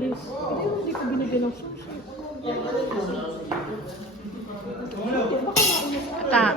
Please. Hindi ko binigyan ng sushi. Ta.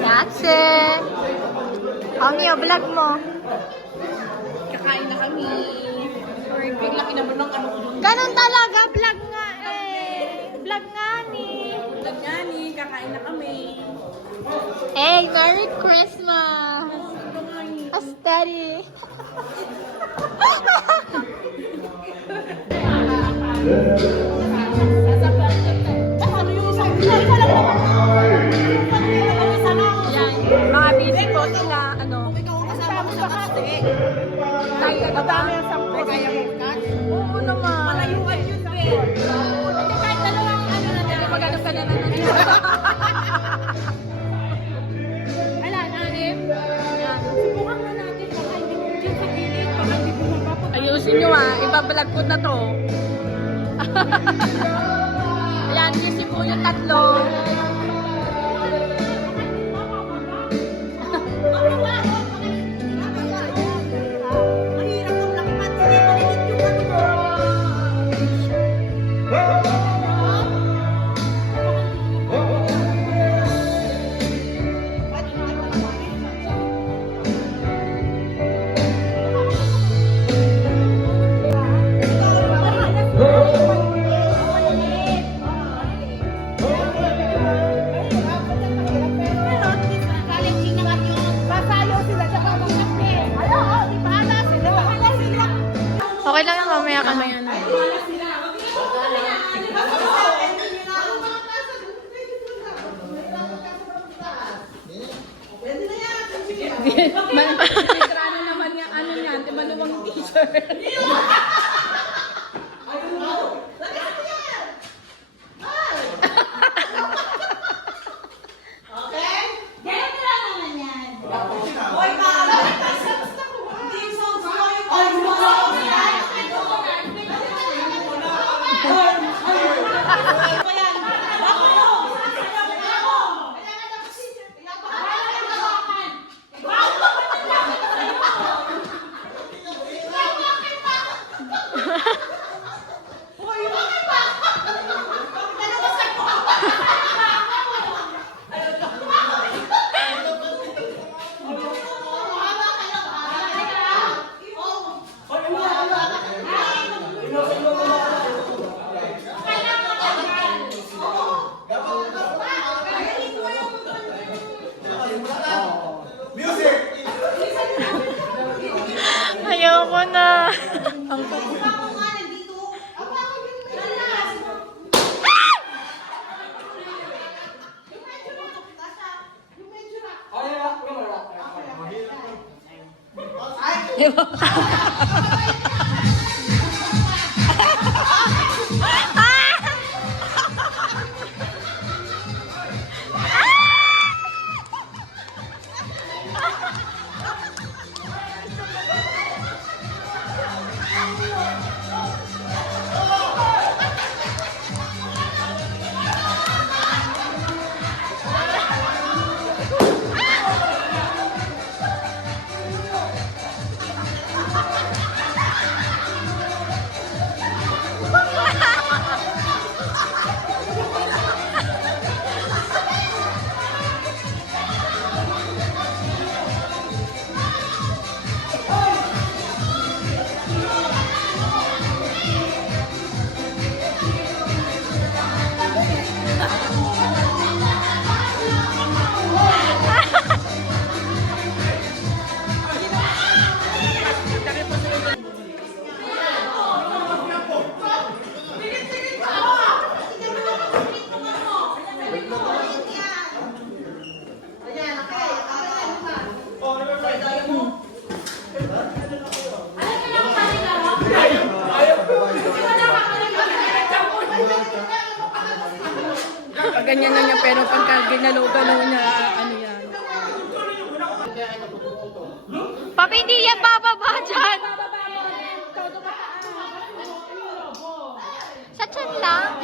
Yatse! Mio, vlog mo. Kakain na kami. Bigla kinabon ng ano ko. Ganun talaga, vlog nga eh. Vlog nga ni. Vlog nga ni, kakain na kami. Hey, Merry Christmas! A steady. Yan, mga busy po sila, ano. Ikaw ang kasama ko sa kaste. Tayo na ba? Madami ang sampo. Kaya mo kat? Oo naman. Malayuan yun sa Kasi kahit dalawang ano na nila, maghanap ka na lang. Ala, nanin. Subukan na natin. Baka hindi mo dyan sa gilid. Baka hindi mo mapapot. Ayusin nyo ibablog ko na to. Ayan, busy po yung tatlo. Mahirap ang lakipan. Hindi malilit yung ano mo. Okay lang yan, mamaya ka na yan. Ano naman yung ano niya, di maluwang t-shirt. Ayoko na. ano niya, pero pagka ginalaw-galaw niya, ano yan. Papi, hindi yan bababa dyan. Sa tiyan lang.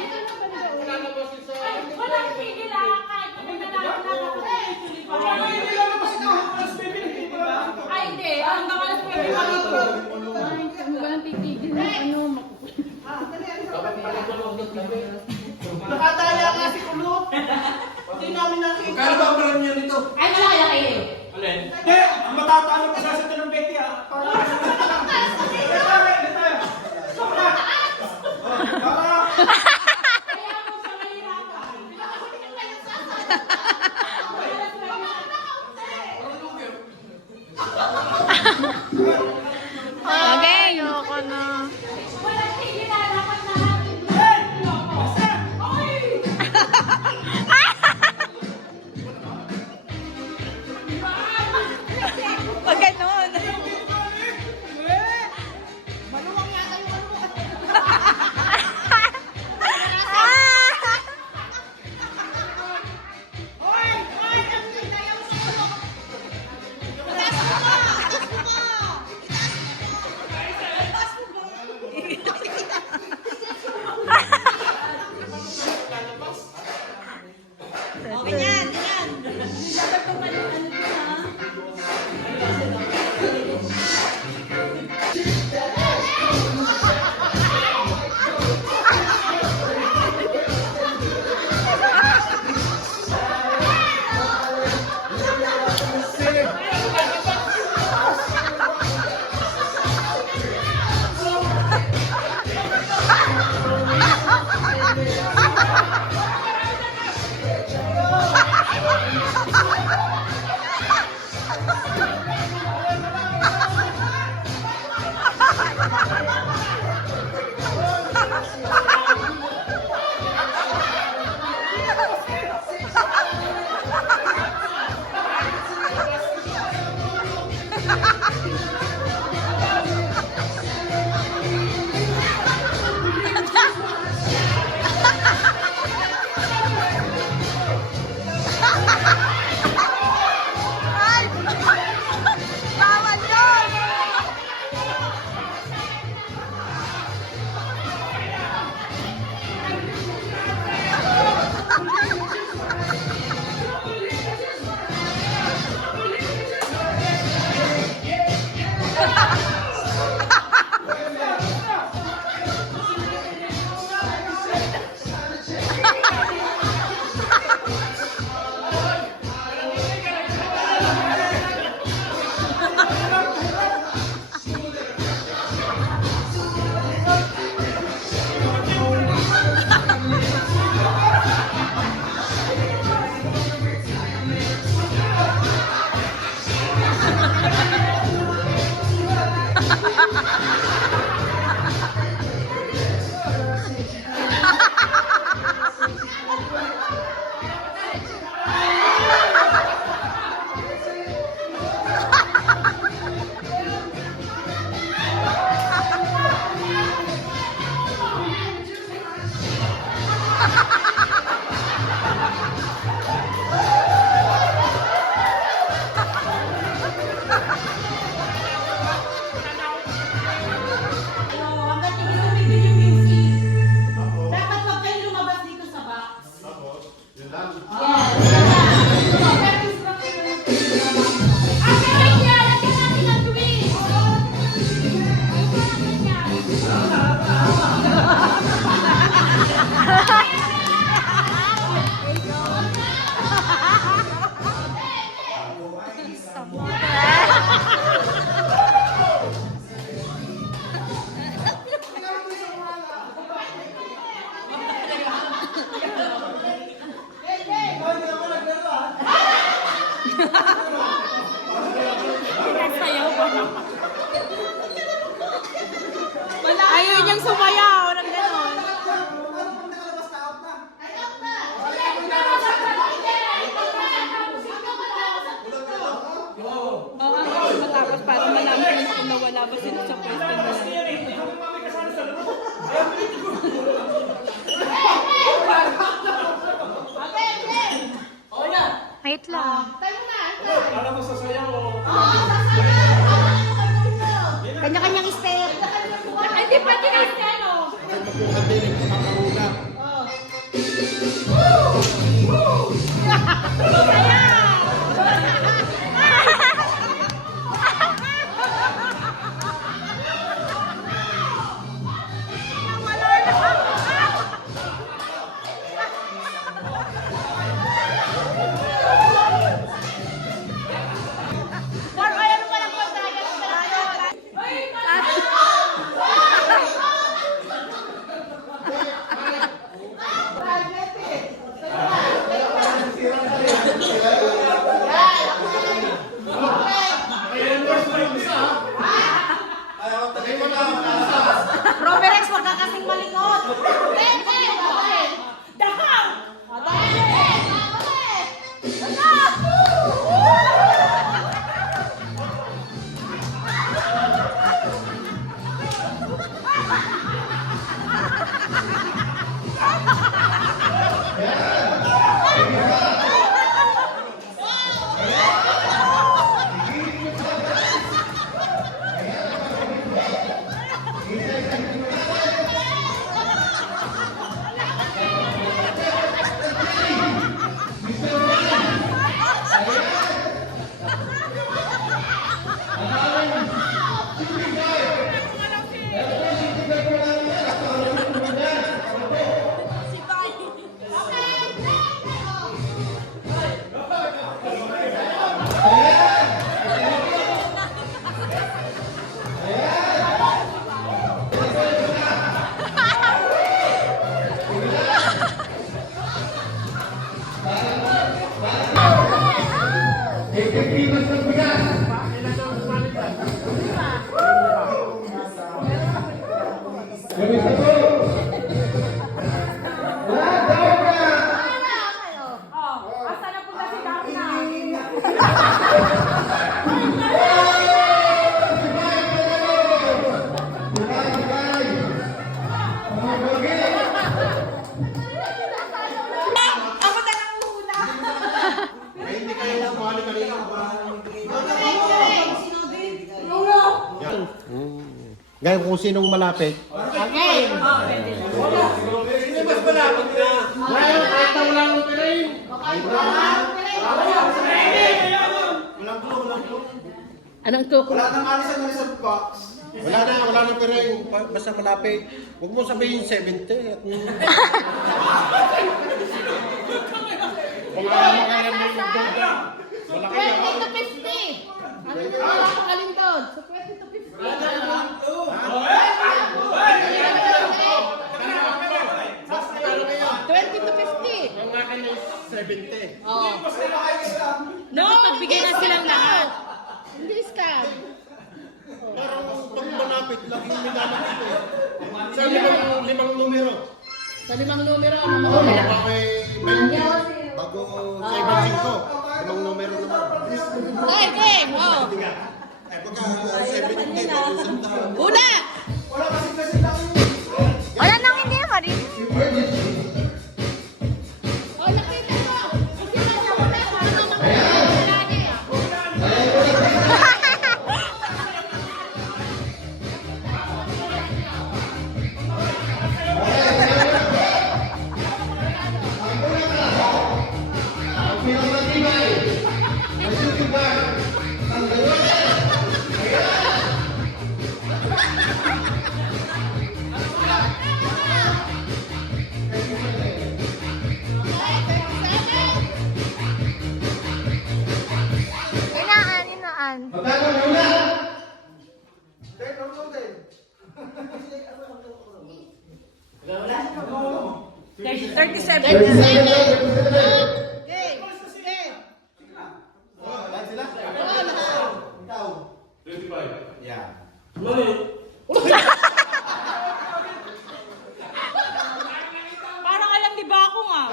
Walang tigil kahit ay, hindi. Hanggang alas 9 pa dito. Hanggang titigil ng ano. Nakataya nga si Kulot. Hindi namin nakita. Kaya ba ang parang niya nito? Ay, malaki kayo. Alin? Hindi, ang matatalo pa sa ng Betty ah. Okay, ayoko na. Walang tigil dapat lahat. Pag ganon. Ayaw niyang sumayaw ng ganon. Oo, matapos para malaman kung nawala ba sila sa pwesto nila. Ate, Wait lang. Tayo na. Alam mo sasayaw o... Kanya-kanyang step. Hindi pa tinasteno. Roberex, wag ka kasing malikot. Dahang! Asa na punta si Darna? Ako na lang muna. Hindi kayo sumali kanina ba? Ngayon kung sinong malapit. Okay. Sino mas malapit na? Ngayon, kahit na wala nang piring. Walang clue. Anong tuko? Wala nang alisan box. Wala nang piring. Basta malapit. Huwag mo sabihin 70. At... Wala alam mo yung magdanda. Wala kayo. 20 to 50. Ano na wala kang kalindod? So 20 to 50. Ang akin is 70. No, pagbigay na silang lahat. Hindi scam. Parang pag malapit, laging nilalapit eh. Sa limang numero. Sa 5 numero, ano mo? Bago kay 20. Bago sa ibang 5. Limang numero naman. Ay, game! Oh. Eh, pagka 70, bago isang taon. Una! Wala kasi lang. Wala nang hindi, Marin. Oh, nakita mo! Kasi nasa una, ano naman? Inaan. Game! 37. Game! Parang alam ni Bako nga.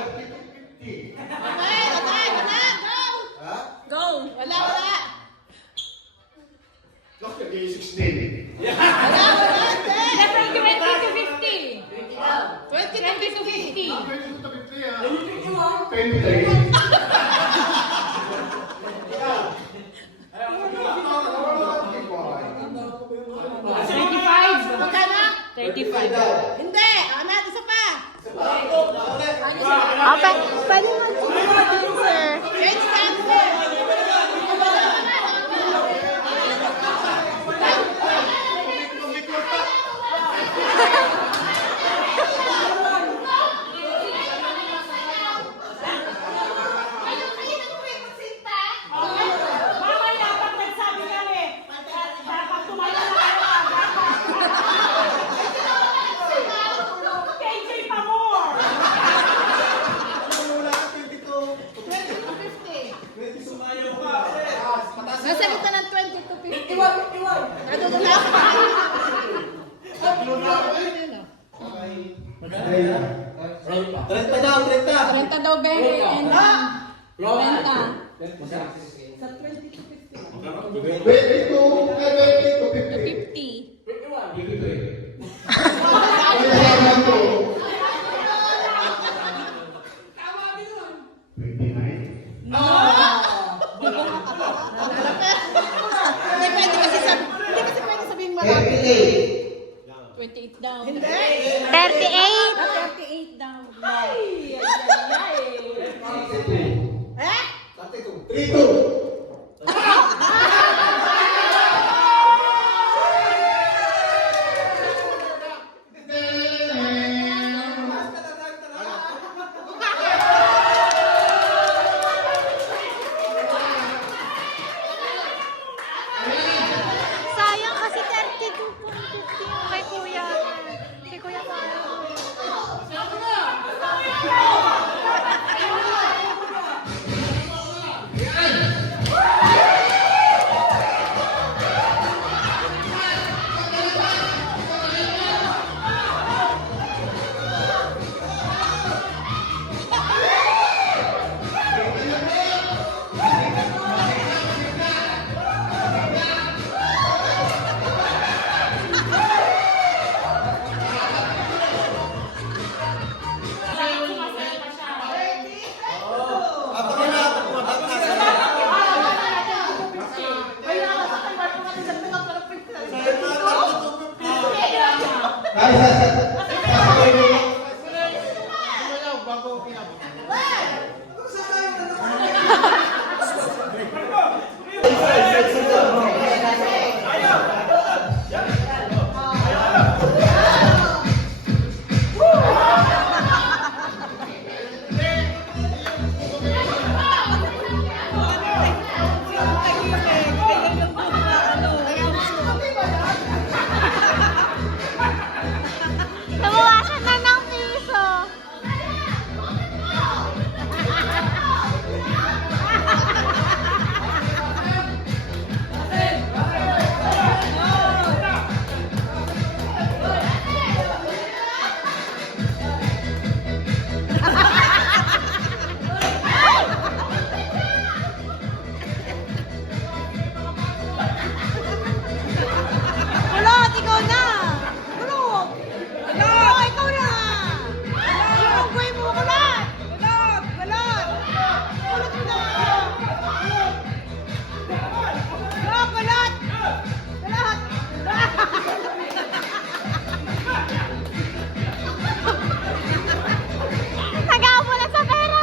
Go. Wala! Bakit 16? Na from 20 to 50. 20 to 50. 20 to 50 ah. 23. Nasa kita ng 20 to 50. Nandun na ako. Trenta daw, 30. 30 daw, Benny. And 30. Wait, to 50. 50. Hindi pwede kasi sabihin malapit. 28 daw. Hindi. 38. 38 daw. Eh? 32. Sayang kasi 32.50 yung kay Kuya. Kay Kuya Mara. Nabawasan na ng piso. Kulot, ikaw na! Kulot! Kulot, ikaw na! Yung buhay mo, kulot! Kulot! Kulot! Kulot mo na! Kulot! Kulot! Kulot! Nag-aapo na sa pera!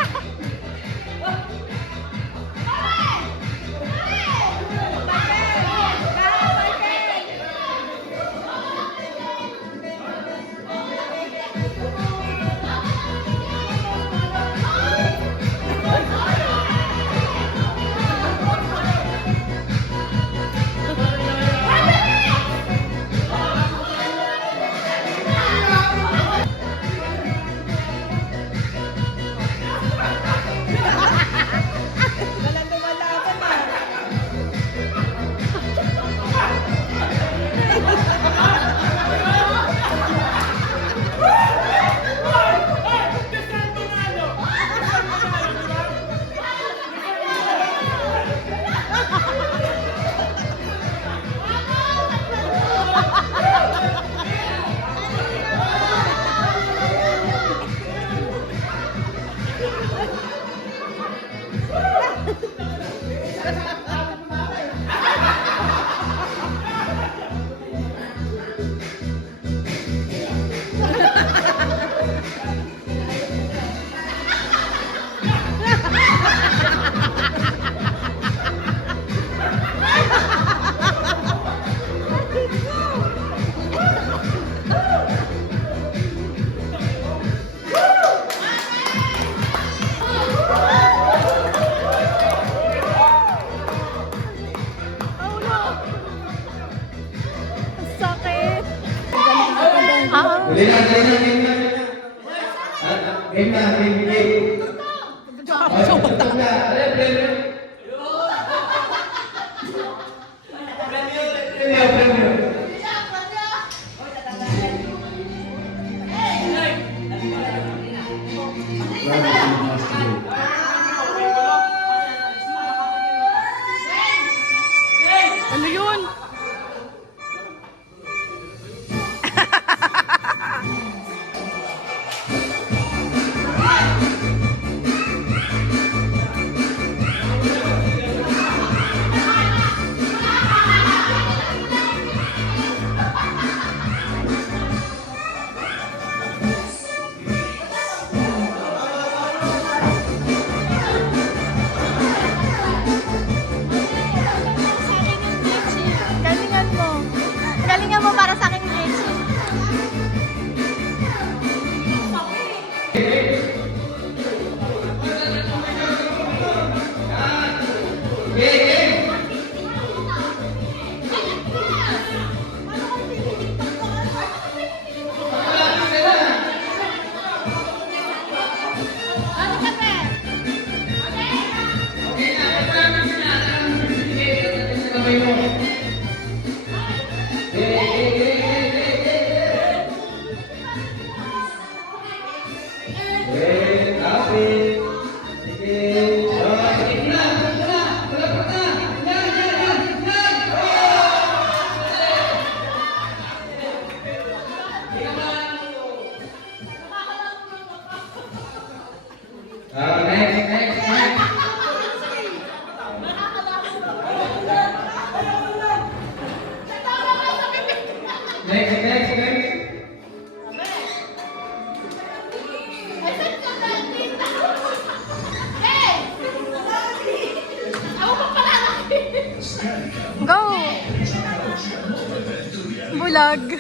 vlog.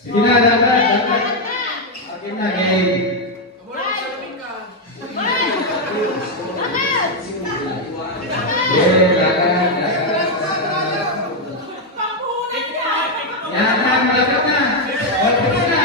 Sige na, dapat. Akin na, game. Lakad. Yan, malapit na. Malapit na.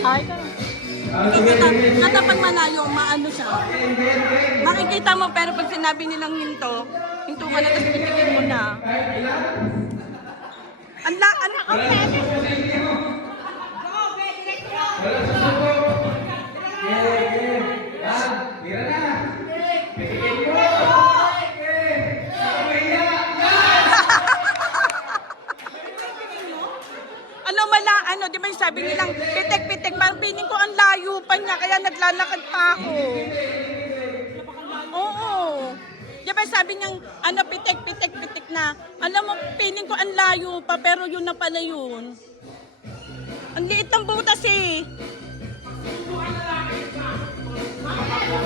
Ay, pag malayo, maano siya. Makikita mo, pero pag sinabi nilang hinto, hinto ka na, tapos pitigin mo na. Di ba yung sabi nilang pitik-pitik, parang piling ko ang layo pa niya, kaya naglalakad pa ako. Oo. Di ba sabi niyang, pitik na. Alam mo, piling ko ang layo pa, pero yun na pala yun. Ang liit ng butas eh. Lakad.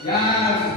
Yan.